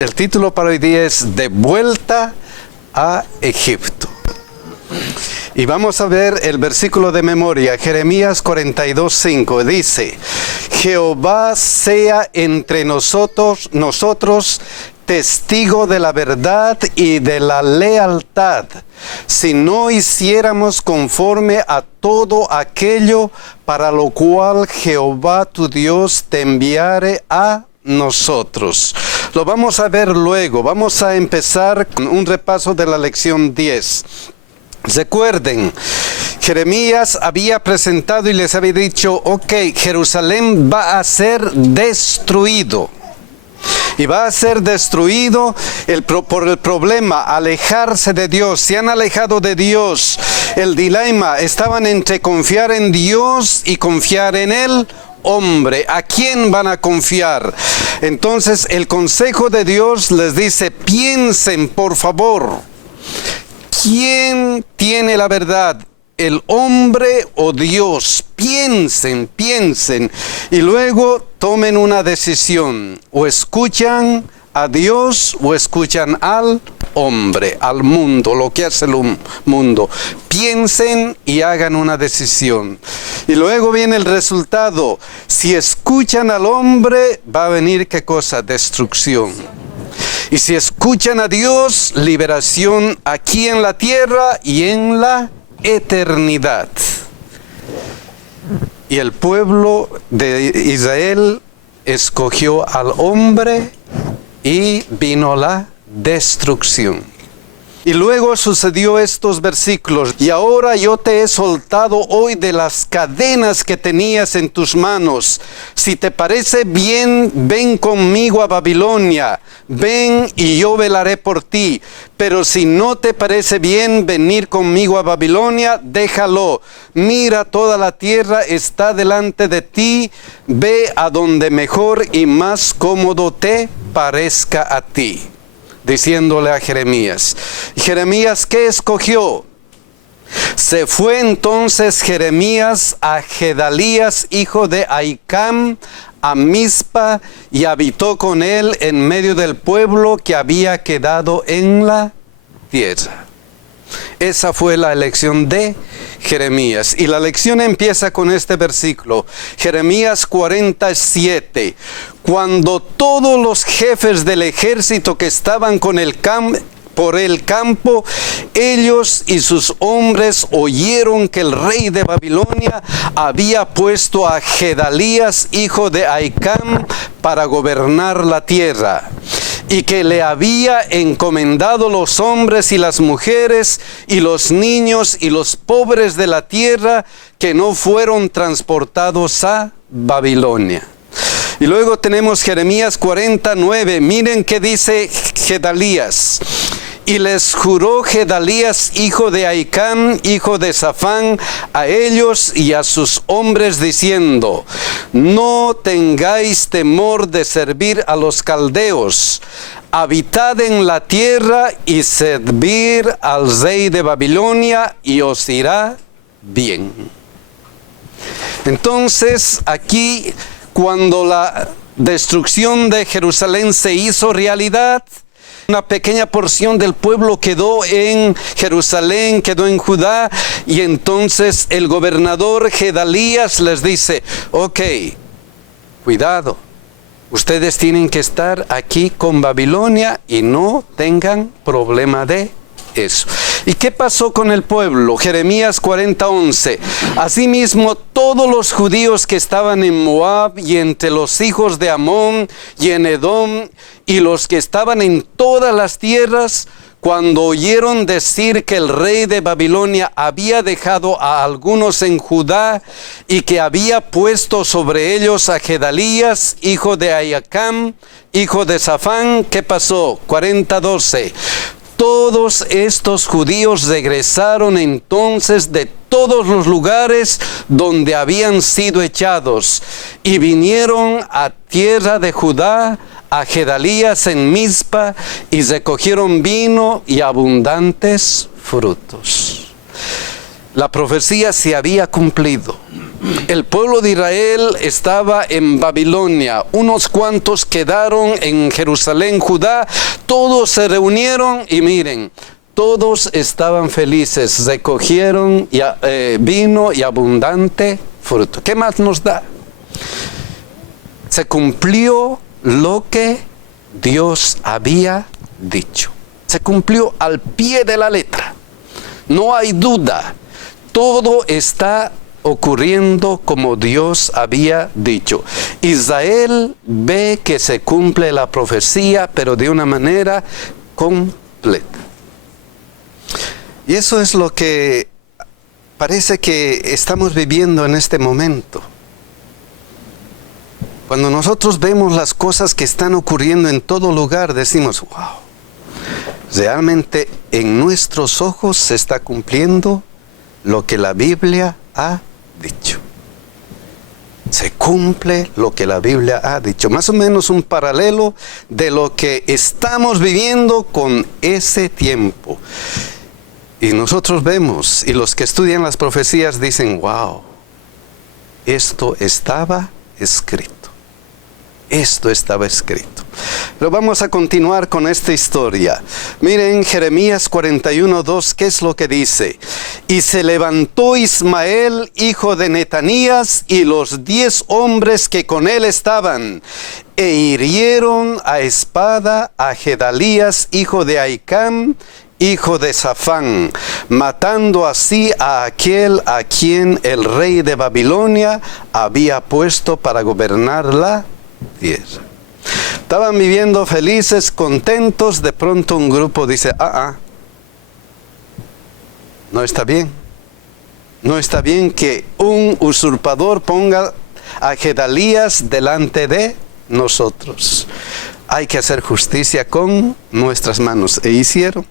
El título para hoy día es De vuelta a Egipto. Y vamos a ver el versículo de memoria, Jeremías 42:5. Dice: Jehová sea entre nosotros testigo de la verdad y de la lealtad, si no hiciéramos conforme a todo aquello para lo cual Jehová tu Dios te enviare a nosotros. Lo vamos a ver luego. Vamos a empezar con un repaso de la lección 10. Recuerden, Jeremías había presentado y les había dicho: ok, Jerusalén va a ser destruido. Y va a ser destruido por el problema, alejarse de Dios. Se han alejado de Dios. El dilema, estaban entre confiar en Dios y confiar en el hombre. ¿A quién van a confiar? Entonces el consejo de Dios les dice: piensen, por favor, ¿quién tiene la verdad? ¿El hombre o Dios? Piensen. Y luego tomen una decisión. O escuchan a Dios o escuchan al hombre, al mundo, lo que hace el mundo. Piensen y hagan una decisión. Y luego viene el resultado. Si escuchan al hombre, va a venir ¿qué cosa? Destrucción. Y si escuchan a Dios, liberación aquí en la tierra y en la eternidad. Y el pueblo de Israel escogió al hombre y vino la destrucción. Y luego sucedió estos versículos: y ahora yo te he soltado hoy de las cadenas que tenías en tus manos. Si te parece bien, ven conmigo a Babilonia. Ven y yo velaré por ti. Pero si no te parece bien venir conmigo a Babilonia, déjalo. Mira, toda la tierra está delante de ti. Ve a donde mejor y más cómodo te parezca a ti. Diciéndole a Jeremías. Jeremías, ¿qué escogió? Se fue entonces Jeremías a Gedalías, hijo de Ahicam, a Mizpa, y habitó con él en medio del pueblo que había quedado en la tierra. Esa fue la elección de Jeremías. Y la lección empieza con este versículo, Jeremías 47. Cuando todos los jefes del ejército que estaban por el campo, ellos y sus hombres oyeron que el rey de Babilonia había puesto a Gedalías, hijo de Ahicam, para gobernar la tierra, y que le había encomendado los hombres y las mujeres y los niños y los pobres de la tierra que no fueron transportados a Babilonia. Y luego tenemos Jeremías 49. Miren qué dice Gedalías. Y les juró Gedalías, hijo de Ahicam, hijo de Safán, a ellos y a sus hombres, diciendo: no tengáis temor de servir a los caldeos. Habitad en la tierra y servir al rey de Babilonia, y os irá bien. Entonces, aquí, cuando la destrucción de Jerusalén se hizo realidad, una pequeña porción del pueblo quedó en Jerusalén, quedó en Judá, y entonces el gobernador Gedalías les dice: ok, cuidado, ustedes tienen que estar aquí con Babilonia y no tengan problema de eso. ¿Y qué pasó con el pueblo? Jeremías 40:11. Asimismo, todos los judíos que estaban en Moab y entre los hijos de Amón y en Edom, y los que estaban en todas las tierras, cuando oyeron decir que el rey de Babilonia había dejado a algunos en Judá y que había puesto sobre ellos a Gedalías, hijo de Ahicam, hijo de Safán, ¿qué pasó? 40:12. Todos estos judíos regresaron entonces de todos los lugares donde habían sido echados y vinieron a tierra de Judá, a Gedalías en Mizpa, y recogieron vino y abundantes frutos. La profecía se había cumplido. El pueblo de Israel estaba en Babilonia. Unos cuantos quedaron en Jerusalén, Judá. Todos se reunieron y miren, todos estaban felices. Recogieron vino y abundante fruto. ¿Qué más nos da? Se cumplió lo que Dios había dicho. Se cumplió al pie de la letra. No hay duda. Todo está ocurriendo como Dios había dicho. Israel ve que se cumple la profecía, pero de una manera completa. Y eso es lo que parece que estamos viviendo en este momento. Cuando nosotros vemos las cosas que están ocurriendo en todo lugar, decimos, wow, realmente en nuestros ojos se está cumpliendo lo que la Biblia ha dicho. Se cumple lo que la Biblia ha dicho. Más o menos un paralelo de lo que estamos viviendo con ese tiempo. Y nosotros vemos, y los que estudian las profecías dicen, wow, esto estaba escrito. Esto estaba escrito. Pero vamos a continuar con esta historia. Miren Jeremías 41:2, ¿qué es lo que dice? Y se levantó Ismael, hijo de Netanías, y los 10 hombres que con él estaban, e hirieron a espada a Gedalías, hijo de Ahicam, hijo de Safán, matando así a aquel a quien el rey de Babilonia había puesto para gobernar la tierra. Estaban viviendo felices, contentos. De pronto un grupo dice, no está bien. No está bien que un usurpador ponga a Gedalías delante de nosotros. Hay que hacer justicia con nuestras manos. E hicieron.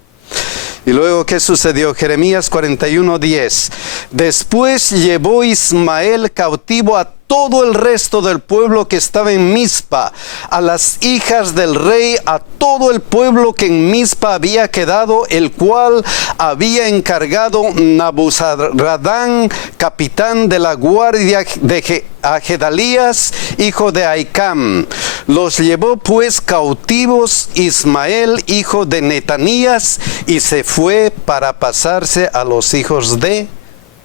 Y luego, ¿qué sucedió? Jeremías 41:10. Después llevó Ismael cautivo a todo el resto del pueblo que estaba en Mizpa, a las hijas del rey, a todo el pueblo que en Mizpa había quedado, el cual había encargado Nabuzaradán, capitán de la guardia a Gedalías, hijo de Ahicam. Los llevó pues cautivos Ismael, hijo de Netanías, y se fue para pasarse a los hijos de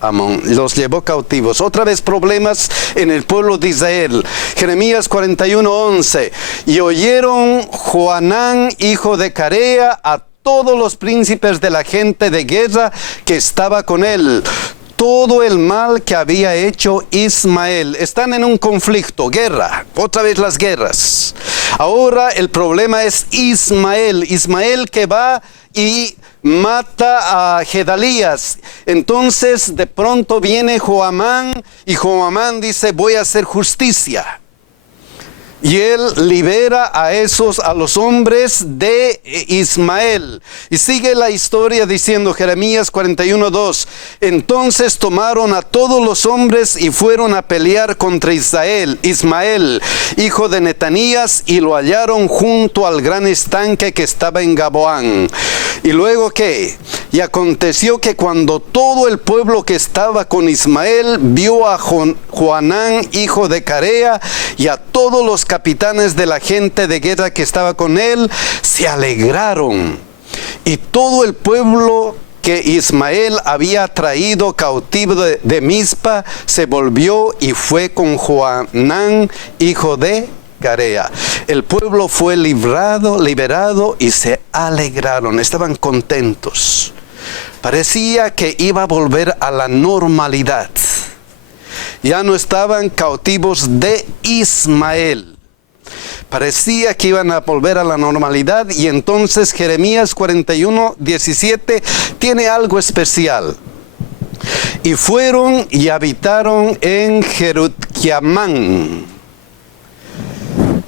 Amón. Los llevó cautivos. Otra vez problemas en el pueblo de Israel. Jeremías 41:11. Y oyeron Joanán, hijo de Carea, a todos los príncipes de la gente de guerra que estaba con él, todo el mal que había hecho Ismael. Están en un conflicto, guerra, otra vez las guerras. Ahora el problema es Ismael. Ismael que va y mata a Gedalías. Entonces de pronto viene Joamán y Joamán dice, voy a hacer justicia. Y él libera a los hombres de Ismael. Y sigue la historia diciendo Jeremías 41:2. Entonces tomaron a todos los hombres y fueron a pelear contra Ismael, hijo de Netanías, y lo hallaron junto al gran estanque que estaba en Gaboán. Y luego ¿qué? Y aconteció que cuando todo el pueblo que estaba con Ismael vio a Joanán, hijo de Carea, y a todos los capitanes de la gente de guerra que estaba con él, se alegraron. Y todo el pueblo que Ismael había traído cautivo de Mizpa se volvió y fue con Joanán, hijo de Carea. El pueblo fue liberado y se alegraron, estaban contentos. Parecía que iba a volver a la normalidad. Ya no estaban cautivos de Ismael. Parecía que iban a volver a la normalidad, y entonces Jeremías 41:17 tiene algo especial. Y fueron y habitaron en Jerutquiamán,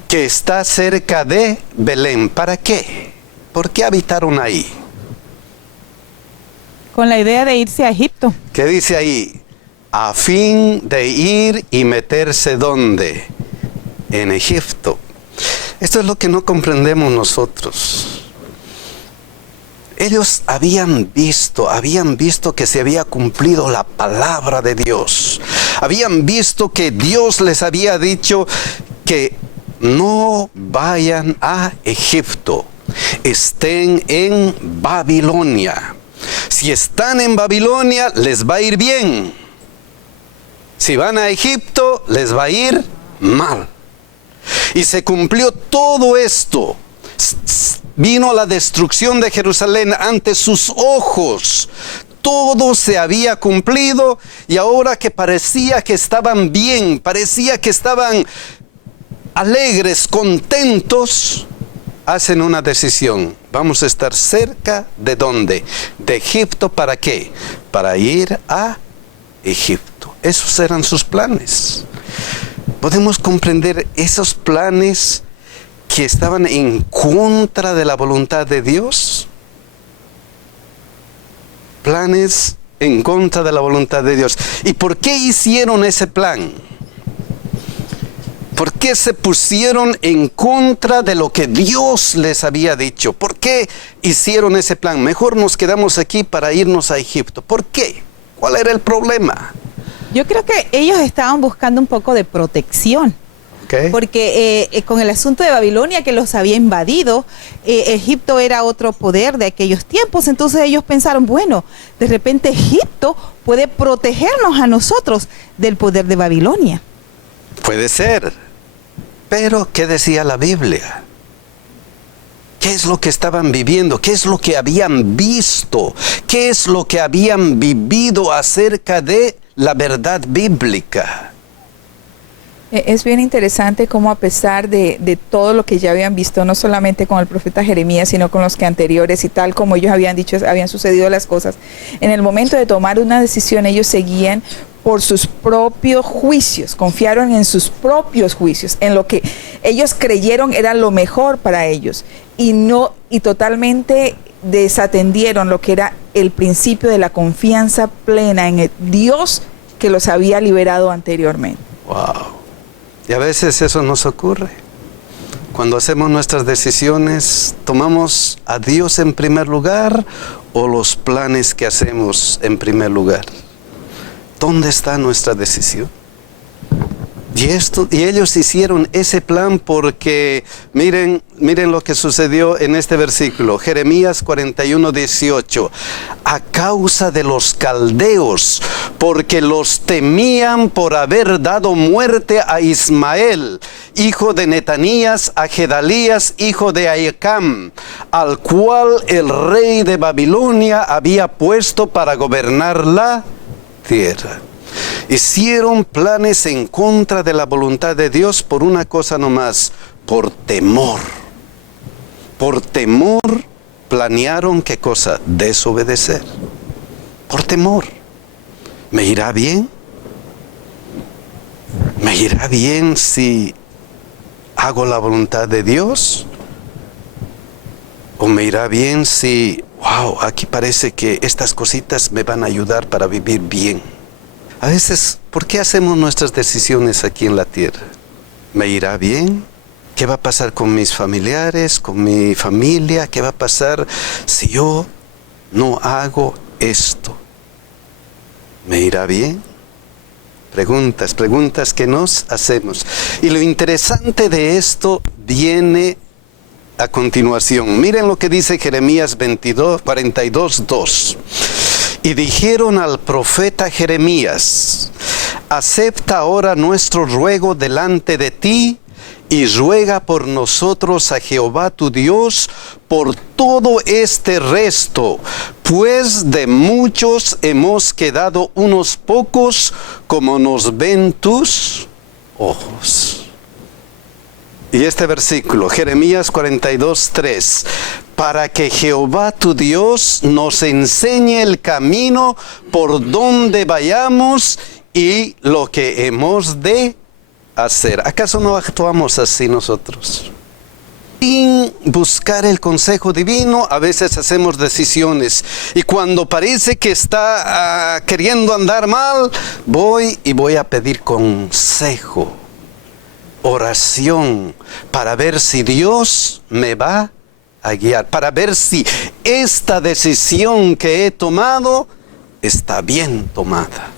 que está cerca de Belén. ¿Para qué? ¿Por qué habitaron ahí? Con la idea de irse a Egipto. ¿Qué dice ahí? A fin de ir y meterse ¿dónde? En Egipto. Esto es lo que no comprendemos nosotros. Ellos habían visto que se había cumplido la palabra de Dios. Habían visto que Dios les había dicho que no vayan a Egipto, estén en Babilonia. Si están en Babilonia, les va a ir bien. Si van a Egipto, les va a ir mal. Y se cumplió todo esto. Vino la destrucción de Jerusalén ante sus ojos. Todo se había cumplido y ahora que parecía que estaban bien, parecía que estaban alegres, contentos, hacen una decisión. Vamos a estar cerca ¿de dónde? De Egipto. ¿Para qué? Para ir a Egipto. Esos eran sus planes. Podemos comprender esos planes que estaban en contra de la voluntad de Dios. Planes en contra de la voluntad de Dios. ¿Y por qué hicieron ese plan? ¿Por qué se pusieron en contra de lo que Dios les había dicho? ¿Por qué hicieron ese plan? Mejor nos quedamos aquí para irnos a Egipto. ¿Por qué? ¿Cuál era el problema? Yo creo que ellos estaban buscando un poco de protección. Okay. Porque con el asunto de Babilonia que los había invadido, Egipto era otro poder de aquellos tiempos. Entonces ellos pensaron, bueno, de repente Egipto puede protegernos a nosotros del poder de Babilonia. Puede ser. Pero, ¿qué decía la Biblia? ¿Qué es lo que estaban viviendo? ¿Qué es lo que habían visto? ¿Qué es lo que habían vivido acerca de la verdad bíblica? Es bien interesante cómo a pesar de todo lo que ya habían visto, no solamente con el profeta Jeremías, sino con los que anteriores y tal como ellos habían dicho, habían sucedido las cosas, en el momento de tomar una decisión ellos seguían por sus propios juicios, confiaron en sus propios juicios, en lo que ellos creyeron era lo mejor para ellos y totalmente desatendieron lo que era el principio de la confianza plena en el Dios que los había liberado anteriormente. Wow. Y a veces eso nos ocurre. Cuando hacemos nuestras decisiones, ¿tomamos a Dios en primer lugar o los planes que hacemos en primer lugar? ¿Dónde está nuestra decisión? Y ellos hicieron ese plan porque, miren lo que sucedió en este versículo, Jeremías 41:18. A causa de los caldeos, porque los temían por haber dado muerte a Ismael, hijo de Netanías, a Gedalías, hijo de Ahicam, al cual el rey de Babilonia había puesto para gobernar la tierra. Hicieron planes en contra de la voluntad de Dios por una cosa nomás, por temor. Por temor planearon ¿qué cosa? Desobedecer. Por temor. ¿Me irá bien? ¿Me irá bien si hago la voluntad de Dios? ¿O me irá bien si, wow, aquí parece que estas cositas me van a ayudar para vivir bien? A veces, ¿por qué hacemos nuestras decisiones aquí en la tierra? ¿Me irá bien? ¿Qué va a pasar con mis familiares, con mi familia? ¿Qué va a pasar si yo no hago esto? ¿Me irá bien? Preguntas que nos hacemos. Y lo interesante de esto viene a continuación. Miren lo que dice Jeremías 42:2. Y dijeron al profeta Jeremías: acepta ahora nuestro ruego delante de ti y ruega por nosotros a Jehová tu Dios por todo este resto, pues de muchos hemos quedado unos pocos, como nos ven tus ojos. Y este versículo, Jeremías 42:3, para que Jehová tu Dios nos enseñe el camino por donde vayamos y lo que hemos de hacer. ¿Acaso no actuamos así nosotros? Sin buscar el consejo divino, a veces hacemos decisiones. Y cuando parece que está queriendo andar mal, voy a pedir consejo, oración, para ver si Dios me va a a guiar, para ver si esta decisión que he tomado está bien tomada.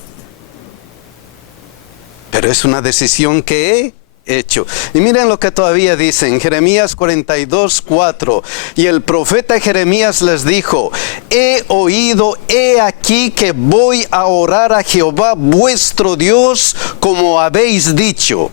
Pero es una decisión que he hecho. Y miren lo que todavía dice en Jeremías 42:4. Y el profeta Jeremías les dijo: he oído, he aquí que voy a orar a Jehová vuestro Dios como habéis dicho.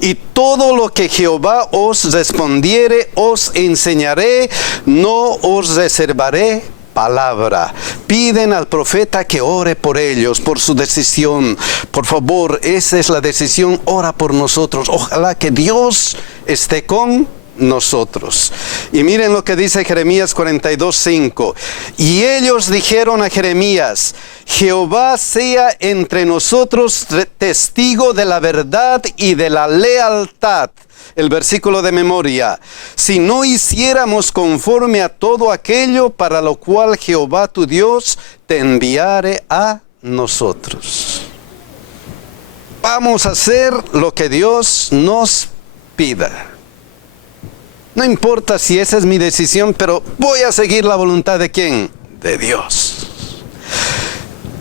Y todo lo que Jehová os respondiere os enseñaré, no os reservaré palabra. Piden al profeta que ore por ellos, por su decisión. Por favor, esa es la decisión, ora por nosotros. Ojalá que Dios esté con nosotros. Y miren lo que dice Jeremías 42:5. Y ellos dijeron a Jeremías: Jehová sea entre nosotros testigo de la verdad y de la lealtad. El versículo de memoria: si no hiciéramos conforme a todo aquello para lo cual Jehová tu Dios te enviare a nosotros. Vamos a hacer lo que Dios nos pida. No importa si esa es mi decisión, pero voy a seguir la voluntad ¿de quién? De Dios.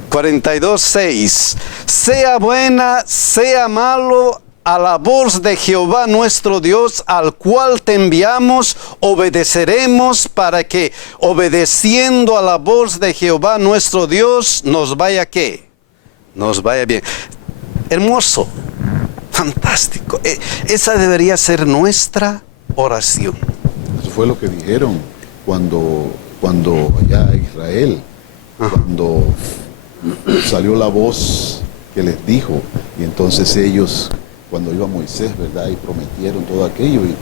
42:6. Sea buena, sea malo, a la voz de Jehová nuestro Dios, al cual te enviamos, obedeceremos, para que, obedeciendo a la voz de Jehová nuestro Dios, nos vaya ¿qué? Nos vaya bien. Hermoso, fantástico. Esa debería ser nuestra oración. Eso fue lo que dijeron cuando allá Israel, cuando salió la voz que les dijo, y entonces ellos, cuando iba Moisés, ¿verdad? Y prometieron todo aquello, y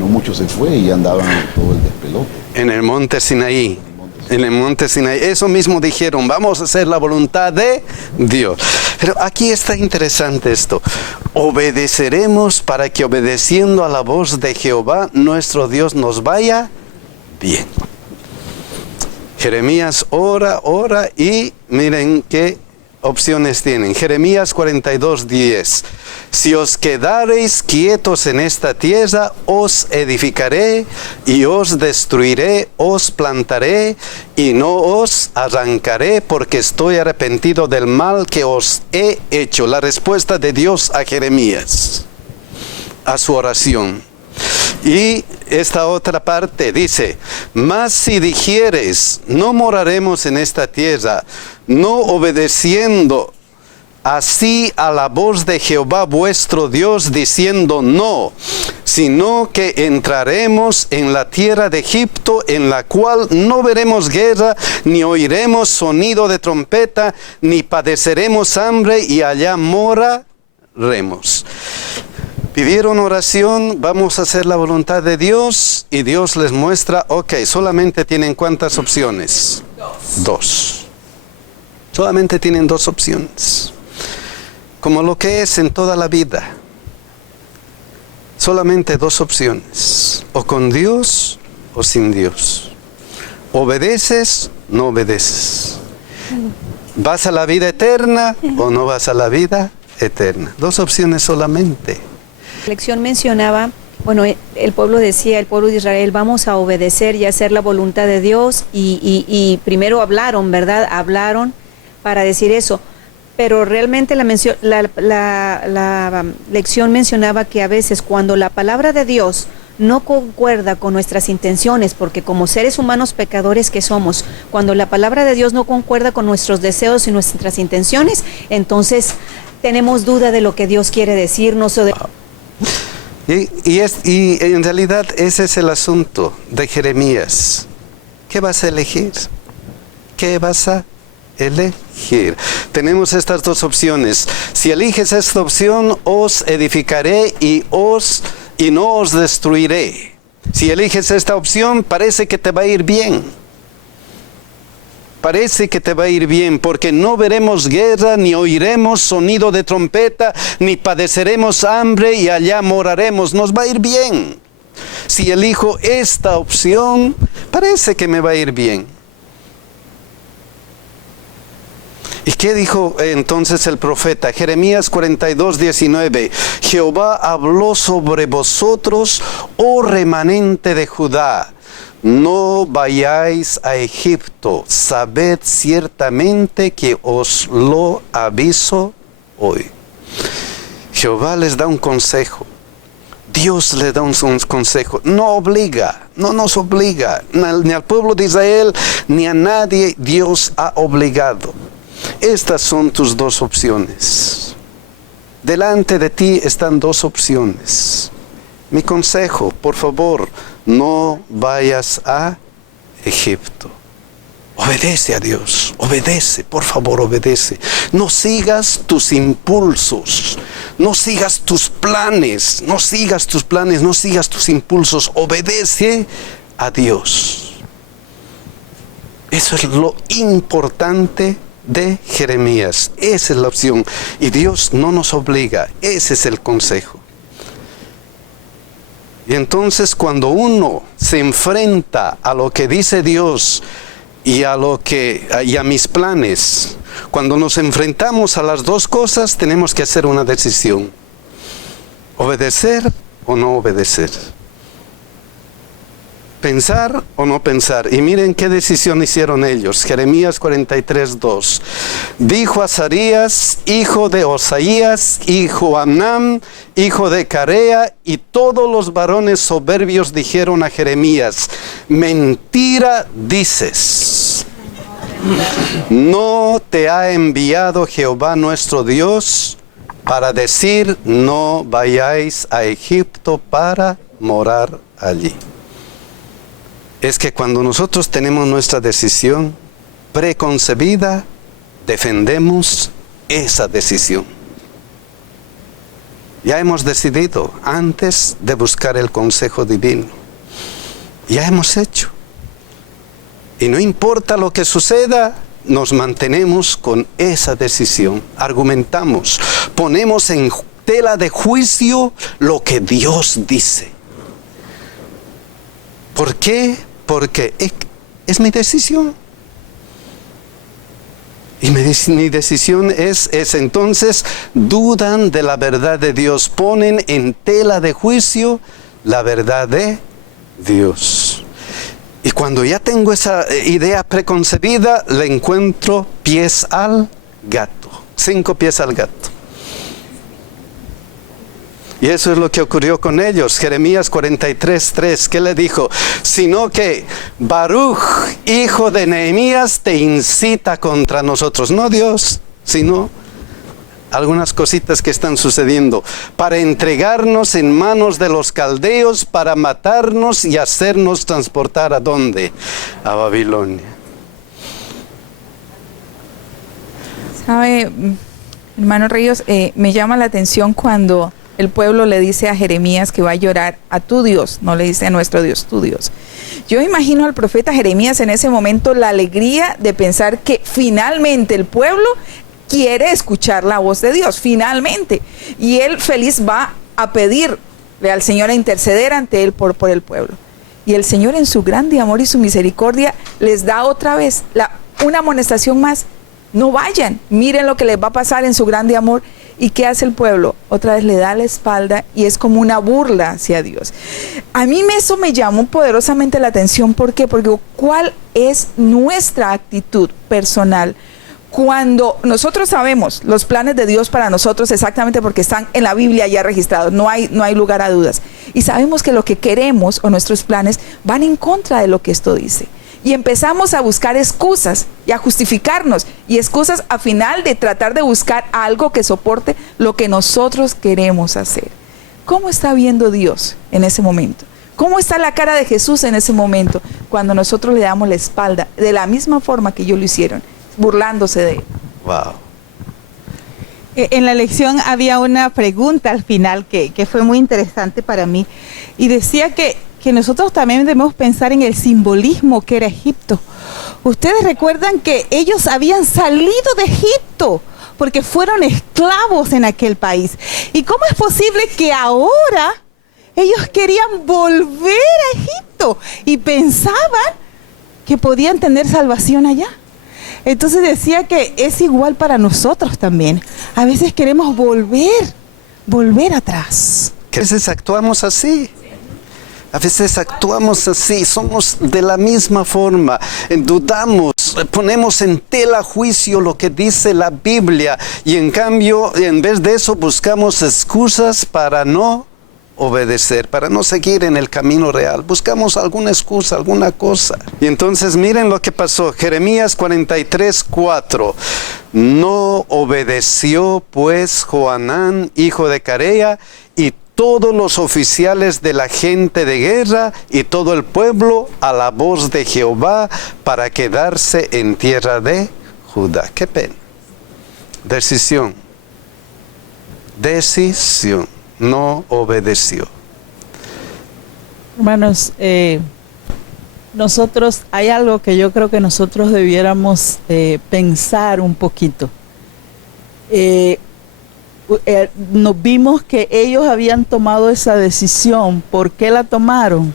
no mucho se fue y andaban en todo el despelote. En el monte Sinaí. En el monte Sinaí. Eso mismo dijeron: vamos a hacer la voluntad de Dios. Pero aquí está interesante esto. Obedeceremos para que, obedeciendo a la voz de Jehová nuestro Dios, nos vaya bien. Jeremías ora y miren qué opciones tienen. Jeremías 42:10. Si os quedareis quietos en esta tierra, os edificaré y os destruiré, os plantaré y no os arrancaré, porque estoy arrepentido del mal que os he hecho. La respuesta de Dios a Jeremías, a su oración. Y esta otra parte dice: mas si dijeres, no moraremos en esta tierra, no obedeciendo así a la voz de Jehová vuestro Dios, diciendo no, sino que entraremos en la tierra de Egipto, en la cual no veremos guerra, ni oiremos sonido de trompeta, ni padeceremos hambre, y allá moraremos. Pidieron oración, vamos a hacer la voluntad de Dios, y Dios les muestra: ok, solamente tienen ¿cuántas opciones? Dos. Solamente tienen dos opciones. Como lo que es en toda la vida. Solamente dos opciones: o con Dios o sin Dios. Obedeces, no obedeces. ¿Vas a la vida eterna o no vas a la vida eterna? Dos opciones solamente. La lección mencionaba, bueno, el pueblo decía, el pueblo de Israel, vamos a obedecer y hacer la voluntad de Dios, y primero hablaron, ¿verdad? Hablaron para decir eso, pero realmente la lección mencionaba que a veces cuando la palabra de Dios no concuerda con nuestras intenciones, porque como seres humanos pecadores que somos, cuando la palabra de Dios no concuerda con nuestros deseos y nuestras intenciones, entonces tenemos duda de lo que Dios quiere decirnos o de... Y en realidad ese es el asunto de Jeremías. ¿Qué vas a elegir? ¿Qué vas a elegir? Tenemos estas dos opciones. Si eliges esta opción, os edificaré y no os destruiré. Si eliges esta opción, parece que te va a ir bien. Parece que te va a ir bien, porque no veremos guerra, ni oiremos sonido de trompeta, ni padeceremos hambre, y allá moraremos. Nos va a ir bien. Si elijo esta opción, parece que me va a ir bien. ¿Y qué dijo entonces el profeta? Jeremías 42:19. Jehová habló sobre vosotros, oh remanente de Judá. no vayáis a Egipto, sabed ciertamente que os lo aviso hoy. Jehová les da un consejo. Dios le da un consejo, no obliga, no nos obliga, ni al pueblo de Israel, ni a nadie Dios ha obligado. Estas son tus dos opciones. Delante de ti están dos opciones. Mi consejo, por favor, no vayas a Egipto. Obedece a Dios, obedece, por favor, obedece. No sigas tus impulsos, no sigas tus planes, no sigas tus impulsos, obedece a Dios. Eso es lo importante de Jeremías, esa es la opción. Y Dios no nos obliga, ese es el consejo. Y entonces cuando uno se enfrenta a lo que dice Dios, y a mis planes, cuando nos enfrentamos a las dos cosas, tenemos que hacer una decisión: obedecer o no obedecer, pensar o no pensar. Y miren qué decisión hicieron ellos. Jeremías 43:2. Dijo Azarías, hijo de Osaías, hijo Amnam, hijo de Carea, y todos los varones soberbios dijeron a Jeremías: mentira dices. ¿No te ha enviado Jehová nuestro Dios para decir, no vayáis a Egipto para morar allí? Es que cuando nosotros tenemos nuestra decisión preconcebida, defendemos esa decisión. Ya hemos decidido antes de buscar el consejo divino. Ya hemos hecho. Y no importa lo que suceda, nos mantenemos con esa decisión. Argumentamos, ponemos en tela de juicio lo que Dios dice. ¿Por qué? Porque es mi decisión. Y mi decisión es entonces, dudan de la verdad de Dios, ponen en tela de juicio la verdad de Dios. Y cuando ya tengo esa idea preconcebida, le encuentro pies al gato, 5 pies al gato. Y eso es lo que ocurrió con ellos. Jeremías 43:3, ¿qué le dijo? Sino que Baruch, hijo de Nehemías, te incita contra nosotros. No Dios, sino algunas cositas que están sucediendo. Para entregarnos en manos de los caldeos, para matarnos y hacernos transportar ¿a dónde? A Babilonia. ¿Sabe, hermano Ríos? Me llama la atención cuando el pueblo le dice a Jeremías que va a llorar a tu Dios, no le dice a nuestro Dios, tu Dios. Yo imagino al profeta Jeremías en ese momento la alegría de pensar que finalmente el pueblo quiere escuchar la voz de Dios, finalmente. Y él feliz va a pedirle al Señor a interceder ante él por el pueblo. Y el Señor en su grande amor y su misericordia les da otra vez una amonestación más. No vayan, miren lo que les va a pasar en su grande amor. ¿Y qué hace el pueblo? Otra vez le da la espalda y es como una burla hacia Dios. A mí eso me llamó poderosamente la atención. ¿Por qué? Porque ¿cuál es nuestra actitud personal? Cuando nosotros sabemos los planes de Dios para nosotros exactamente porque están en la Biblia ya registrados, no hay lugar a dudas. Y sabemos que lo que queremos o nuestros planes van en contra de lo que esto dice. Y empezamos a buscar excusas y a justificarnos. Y excusas a final de tratar de buscar algo que soporte lo que nosotros queremos hacer. ¿Cómo está viendo Dios en ese momento? ¿Cómo está la cara de Jesús en ese momento? Cuando nosotros le damos la espalda de la misma forma que ellos lo hicieron, burlándose de él. Wow. En la lección había una pregunta al final que fue muy interesante para mí. Y decía que nosotros también debemos pensar en el simbolismo que era Egipto. Ustedes recuerdan que ellos habían salido de Egipto porque fueron esclavos en aquel país. ¿Y cómo es posible que ahora ellos querían volver a Egipto y pensaban que podían tener salvación allá? Entonces decía que es igual para nosotros también. A veces queremos volver atrás. A veces actuamos así. A veces actuamos así, somos de la misma forma, dudamos, ponemos en tela juicio lo que dice la Biblia y en cambio, en vez de eso, buscamos excusas para no obedecer, para no seguir en el camino real. Buscamos alguna excusa, alguna cosa. Y entonces miren lo que pasó. Jeremías 43:4. No obedeció pues Johanán, hijo de Carea, y todos los oficiales de la gente de guerra y todo el pueblo a la voz de Jehová para quedarse en tierra de Judá. Qué pena. Decisión. No obedeció. Hermanos, nosotros, hay algo que yo creo que nosotros debiéramos pensar un poquito. Nos vimos que ellos habían tomado esa decisión. ¿Por qué la tomaron?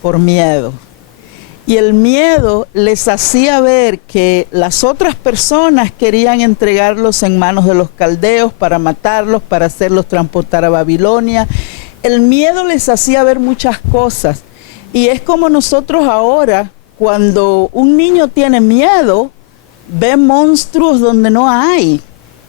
Por miedo. Y el miedo les hacía ver que las otras personas querían entregarlos en manos de los caldeos para matarlos, para hacerlos transportar a Babilonia. El miedo les hacía ver muchas cosas. Y es como nosotros ahora, cuando un niño tiene miedo, ve monstruos donde no hay.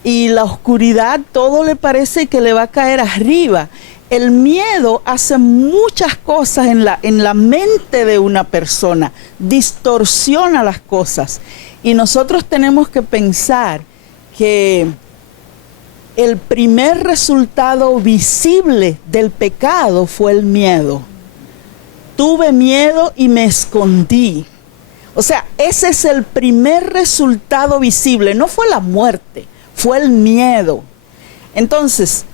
Y la oscuridad, todo le parece que le va a caer arriba. El miedo hace muchas cosas en la mente de una persona, distorsiona las cosas. Y nosotros tenemos que pensar que el primer resultado visible del pecado fue el miedo. Tuve miedo y me escondí. O sea, ese es el primer resultado visible, no fue la muerte, fue el miedo. Entonces,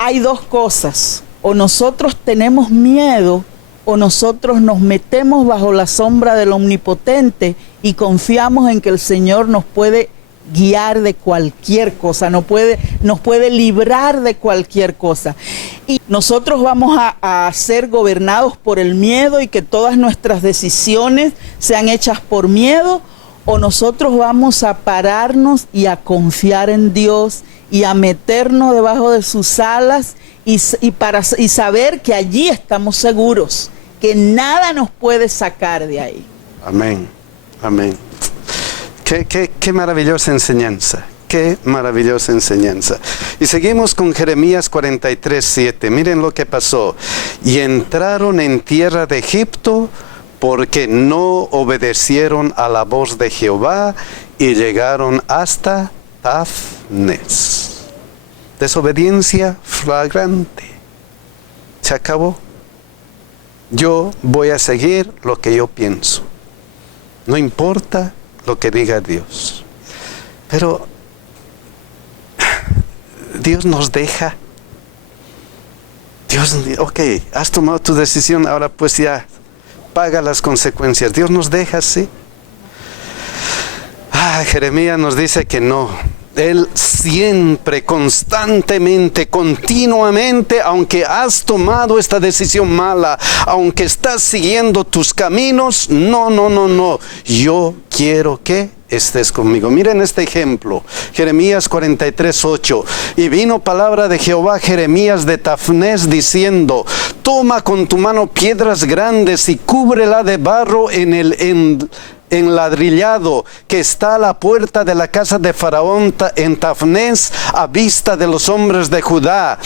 hay dos cosas, o nosotros tenemos miedo o nosotros nos metemos bajo la sombra del Omnipotente y confiamos en que el Señor nos puede guiar de cualquier cosa, nos puede librar de cualquier cosa. Y nosotros vamos a ser gobernados por el miedo y que todas nuestras decisiones sean hechas por miedo, o nosotros vamos a pararnos y a confiar en Dios y a meternos debajo de sus alas y saber que allí estamos seguros, que nada nos puede sacar de ahí. Amén, amén. Qué maravillosa enseñanza, qué maravillosa enseñanza. Y seguimos con Jeremías 43:7. Miren lo que pasó. Y entraron en tierra de Egipto porque no obedecieron a la voz de Jehová y llegaron hasta Tafnes. Desobediencia flagrante. Se acabó. Yo voy a seguir lo que yo pienso. No importa lo que diga Dios. Pero Dios nos deja. Dios, ok, has tomado tu decisión, ahora pues ya paga las consecuencias. Dios nos deja así. Jeremías nos dice que no. Él siempre, constantemente, continuamente, aunque has tomado esta decisión mala, aunque estás siguiendo tus caminos, no. Yo quiero que estés conmigo. Miren este ejemplo, Jeremías 43:8. Y vino palabra de Jehová a Jeremías de Tafnes diciendo: toma con tu mano piedras grandes y cúbrela de barro en el enladrillado que está a la puerta de la casa de Faraón en Tafnes, a vista de los hombres de Judá.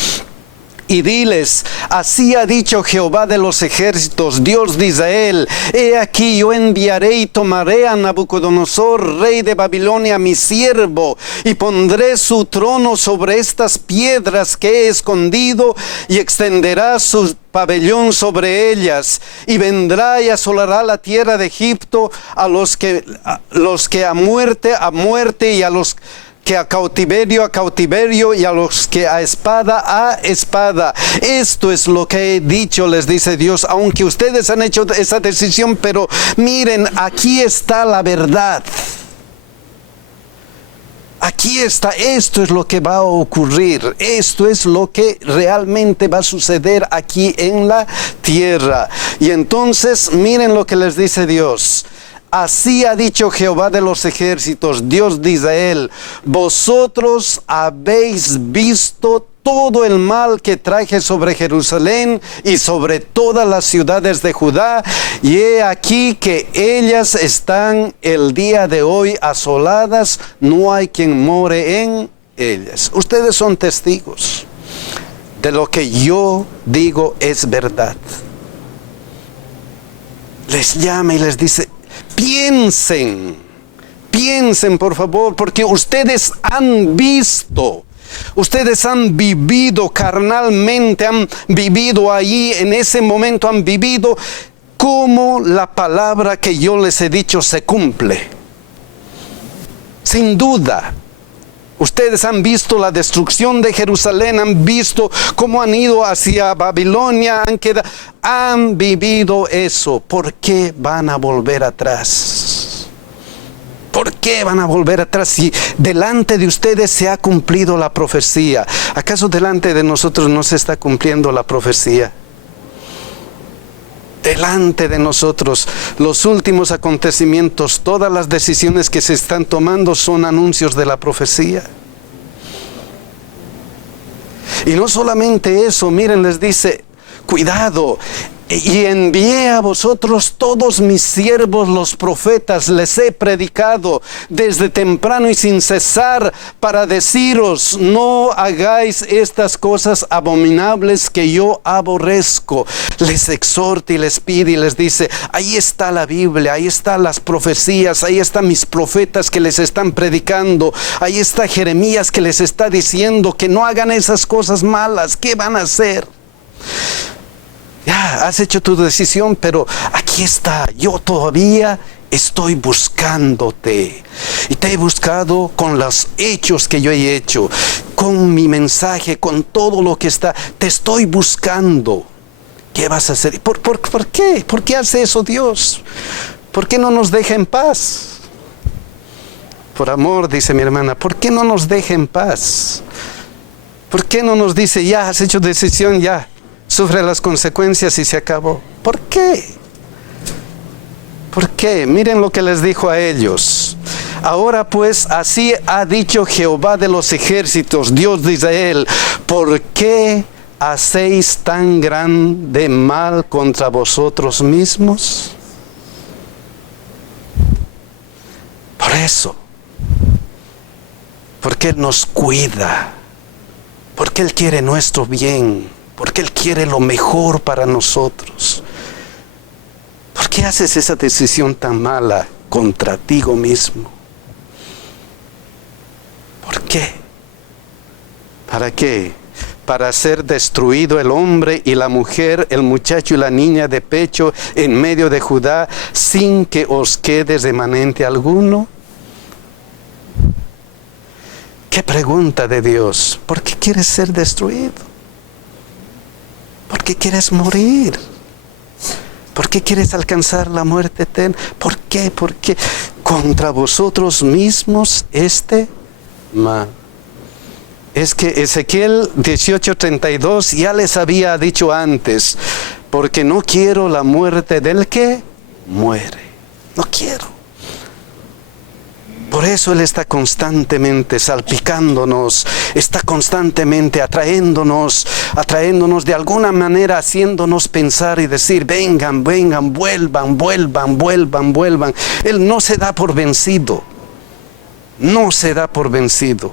Y diles: así ha dicho Jehová de los ejércitos, Dios de Israel: he aquí yo enviaré y tomaré a Nabucodonosor, rey de Babilonia, mi siervo, y pondré su trono sobre estas piedras que he escondido, y extenderá su pabellón sobre ellas, y vendrá y asolará la tierra de Egipto a los que a muerte, y a los que a cautiverio, y a los que a espada. Esto es lo que he dicho, les dice Dios, aunque ustedes han hecho esa decisión, pero miren, aquí está la verdad. Aquí está, esto es lo que va a ocurrir, esto es lo que realmente va a suceder aquí en la tierra. Y entonces miren lo que les dice Dios: así ha dicho Jehová de los ejércitos, Dios de Israel: vosotros habéis visto todo el mal que traje sobre Jerusalén y sobre todas las ciudades de Judá, y he aquí que ellas están el día de hoy asoladas, no hay quien more en ellas. Ustedes son testigos de lo que yo digo es verdad. Les llama y les dice, piensen por favor, porque ustedes han visto, ustedes han vivido carnalmente, han vivido allí, en ese momento han vivido cómo la palabra que yo les he dicho se cumple. Sin duda. Ustedes han visto la destrucción de Jerusalén, han visto cómo han ido hacia Babilonia, han vivido eso. ¿Por qué van a volver atrás? ¿Por qué van a volver atrás si delante de ustedes se ha cumplido la profecía? ¿Acaso delante de nosotros no se está cumpliendo la profecía? Delante de nosotros, los últimos acontecimientos, todas las decisiones que se están tomando son anuncios de la profecía. Y no solamente eso, miren, les dice, cuidado, y envié a vosotros todos mis siervos los profetas, les he predicado desde temprano y sin cesar para deciros, no hagáis estas cosas abominables que yo aborrezco. Les exhorta y les pide y les dice, ahí está la Biblia, ahí están las profecías, ahí están mis profetas que les están predicando, ahí está Jeremías que les está diciendo que no hagan esas cosas malas. ¿Qué van a hacer? Ya, has hecho tu decisión, pero aquí está, yo todavía estoy buscándote. Y te he buscado con los hechos que yo he hecho, con mi mensaje, con todo lo que está. Te estoy buscando. ¿Qué vas a hacer? ¿Por qué? ¿Por qué hace eso Dios? ¿Por qué no nos deja en paz? Por amor, dice mi hermana, ¿por qué no nos deja en paz? ¿Por qué no nos dice, ya has hecho decisión, ya? Sufre las consecuencias y se acabó. ¿Por qué? ¿Por qué? Miren lo que les dijo a ellos. Ahora pues, así ha dicho Jehová de los ejércitos, Dios de Israel, ¿por qué hacéis tan grande mal contra vosotros mismos? Por eso. Porque Él nos cuida. Porque Él quiere nuestro bien. Porque Él quiere lo mejor para nosotros. ¿Por qué haces esa decisión tan mala contra ti mismo? ¿Por qué? ¿Para qué? Para ser destruido el hombre y la mujer, el muchacho y la niña de pecho en medio de Judá, sin que os quede remanente alguno. ¿Qué pregunta de Dios? ¿Por qué quieres ser destruido? ¿Por qué quieres morir? ¿Por qué quieres alcanzar la muerte eterna? ¿Por qué? ¿Por qué? Contra vosotros mismos este mal. Es que Ezequiel 18:32 ya les había dicho antes, porque no quiero la muerte del que muere. No quiero. Por eso Él está constantemente salpicándonos, está constantemente atrayéndonos de alguna manera, haciéndonos pensar y decir, vengan, vuelvan. Él no se da por vencido, no se da por vencido.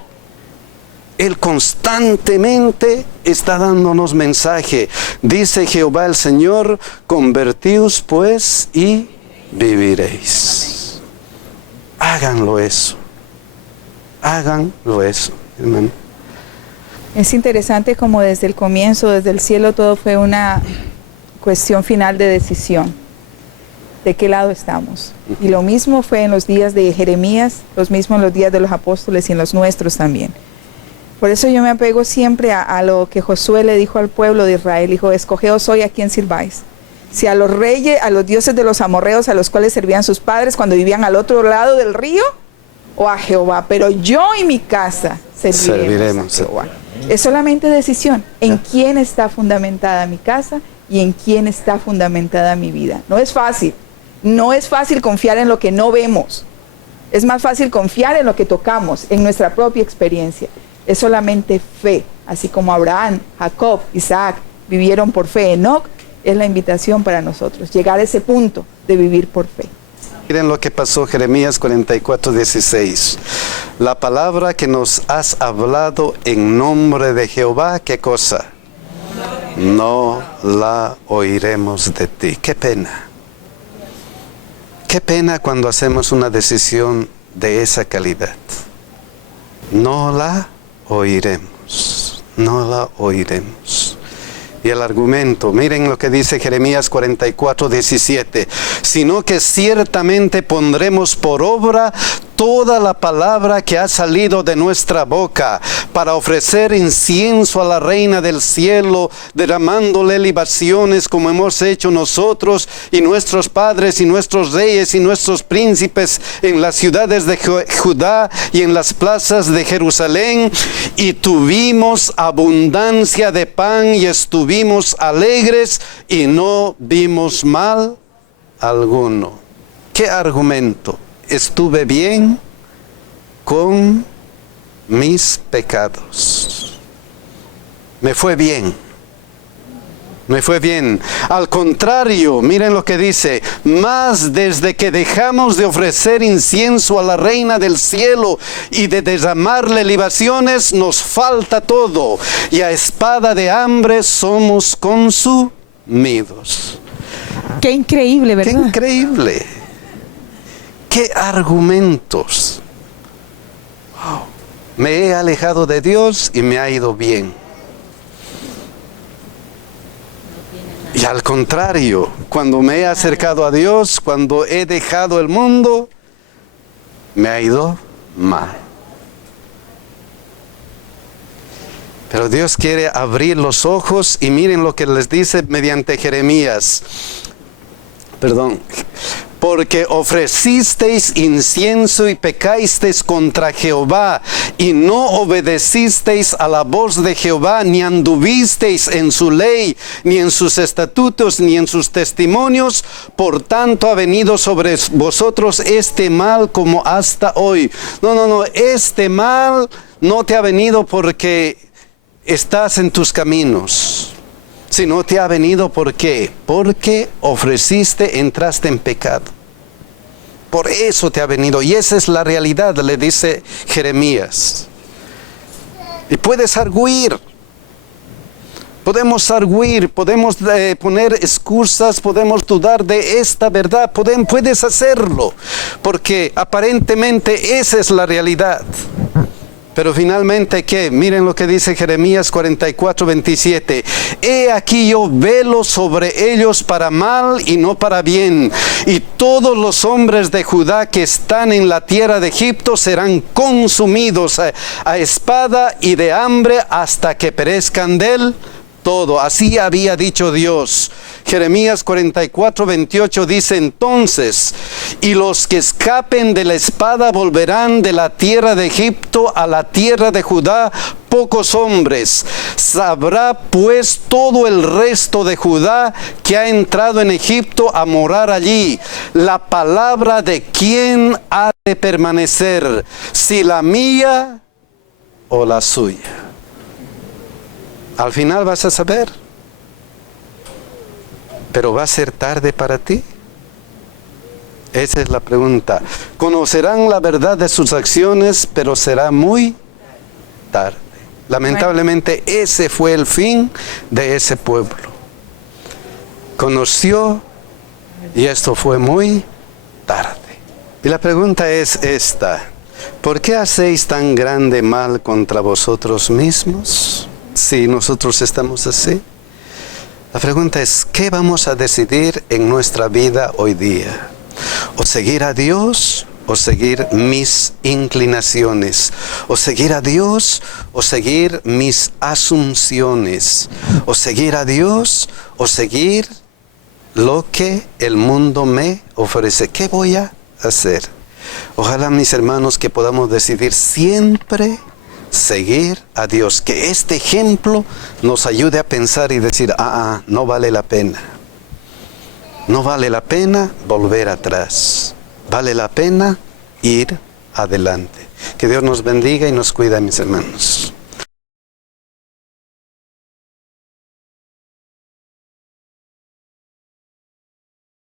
Él constantemente está dándonos mensaje. Dice Jehová el Señor, convertíos pues y viviréis. Háganlo eso, hermano. Es interesante como desde el comienzo, desde el cielo, todo fue una cuestión final de decisión. ¿De qué lado estamos? Y lo mismo fue en los días de Jeremías, los mismos en los días de los apóstoles y en los nuestros también. Por eso yo me apego siempre a lo que Josué le dijo al pueblo de Israel, dijo, escogeos hoy a quién sirváis. Si a los reyes, a los dioses de los amorreos a los cuales servían sus padres cuando vivían al otro lado del río, o a Jehová, pero yo y mi casa serviremos a Jehová. Es solamente decisión en quién está fundamentada mi casa y en quién está fundamentada mi vida. No es fácil confiar en lo que no vemos, es más fácil confiar en lo que tocamos, en nuestra propia experiencia. Es solamente fe así como Abraham, Jacob, Isaac vivieron por fe, Enoc, es la invitación para nosotros, llegar a ese punto de vivir por fe. Miren lo que pasó Jeremías 44:16. La palabra que nos has hablado en nombre de Jehová, ¿qué cosa? No la oiremos de ti. Qué pena. Qué pena cuando hacemos una decisión de esa calidad. No la oiremos. No la oiremos. Y el argumento, miren lo que dice Jeremías 44:17, sino que ciertamente pondremos por obra toda la palabra que ha salido de nuestra boca para ofrecer incienso a la reina del cielo, derramándole libaciones como hemos hecho nosotros y nuestros padres y nuestros reyes y nuestros príncipes en las ciudades de Judá y en las plazas de Jerusalén, y tuvimos abundancia de pan y estuvimos alegres y no vimos mal alguno. ¿Qué argumento? Estuve bien con mis pecados. Me fue bien. Me fue bien. Al contrario, miren lo que dice, mas desde que dejamos de ofrecer incienso a la reina del cielo y de derramarle libaciones, nos falta todo, y a espada de hambre somos consumidos. Qué increíble, ¿verdad? Qué increíble. ¿Qué argumentos? Wow. Me he alejado de Dios y me ha ido bien. Y al contrario, cuando me he acercado a Dios, cuando he dejado el mundo, me ha ido mal. Pero Dios quiere abrir los ojos y miren lo que les dice mediante Jeremías. Porque ofrecisteis incienso y pecasteis contra Jehová, y no obedecisteis a la voz de Jehová, ni anduvisteis en su ley, ni en sus estatutos, ni en sus testimonios. Por tanto ha venido sobre vosotros este mal como hasta hoy. No, este mal no te ha venido porque estás en tus caminos, sino te ha venido ¿por qué? Porque entraste en pecado. Por eso te ha venido, y esa es la realidad, le dice Jeremías. Y puedes arguir, podemos poner excusas, podemos dudar de esta verdad, puedes hacerlo, porque aparentemente esa es la realidad. Pero finalmente, ¿qué? Miren lo que dice Jeremías 44:27. He aquí yo velo sobre ellos para mal y no para bien. Y todos los hombres de Judá que están en la tierra de Egipto serán consumidos a espada y de hambre hasta que perezcan del todo. Así había dicho Dios. Jeremías 44:28 dice entonces, y los que escapen de la espada volverán de la tierra de Egipto a la tierra de Judá, pocos hombres. Sabrá pues todo el resto de Judá que ha entrado en Egipto a morar allí, la palabra de quién ha de permanecer, si la mía o la suya. Al final vas a saber. ¿Pero va a ser tarde para ti? Esa es la pregunta. Conocerán la verdad de sus acciones, pero será muy tarde. Lamentablemente ese fue el fin de ese pueblo. Conoció y esto fue muy tarde. Y la pregunta es esta: ¿por qué hacéis tan grande mal contra vosotros mismos si nosotros estamos así? La pregunta es, ¿qué vamos a decidir en nuestra vida hoy día? ¿O seguir a Dios o seguir mis inclinaciones? ¿O seguir a Dios o seguir mis asunciones? ¿O seguir a Dios o seguir lo que el mundo me ofrece? ¿Qué voy a hacer? Ojalá, mis hermanos, que podamos decidir siempre seguir a Dios, que este ejemplo nos ayude a pensar y decir, no vale la pena. No vale la pena volver atrás. Vale la pena ir adelante. Que Dios nos bendiga y nos cuida, mis hermanos.